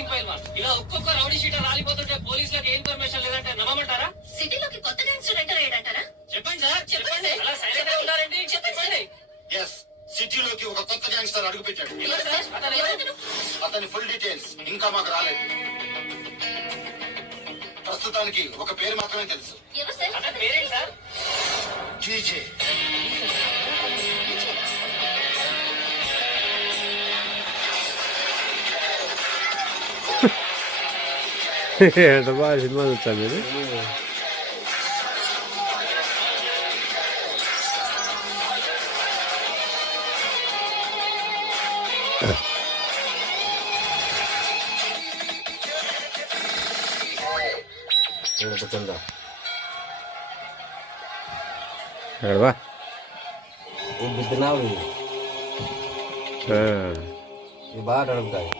Missing file ఇలా ఒక్కొక్క rowdy sheeter రాలిపోతుంటే పోలీసులకు ఏ ఇన్ఫర్మేషన్ లేదంటే నమ్మమంటారా? సిటీలోకి కొత్త గ్యాంగ్స్టర్ ఎంటర్ అయ్యాడంటారా? చెప్పండి సార్, చెప్పండి. అలా సైలెంట్ గా ఉన్నారండి, చెప్పండి. ఎస్, సిటీలోకి ఒక కొత్త గ్యాంగ్స్టర్ అడుగు పెట్టాడు. ఎవరు సార్? అతను ఎవరు? అతని ఫుల్ డీటెయిల్స్ ఇంకా మాకు రాలేదు. ప్రస్తుతానికి ఒక పేరు మాత్రమే తెలుసు. ఎవరు సార్? అతని పేరేంటి సార్? జీజే. ఎంత బాగా సినిమా చూస్తాను మీరు. ఎక్కడవా బిద్దునావు ఇది బాగా నడుపుతాయి.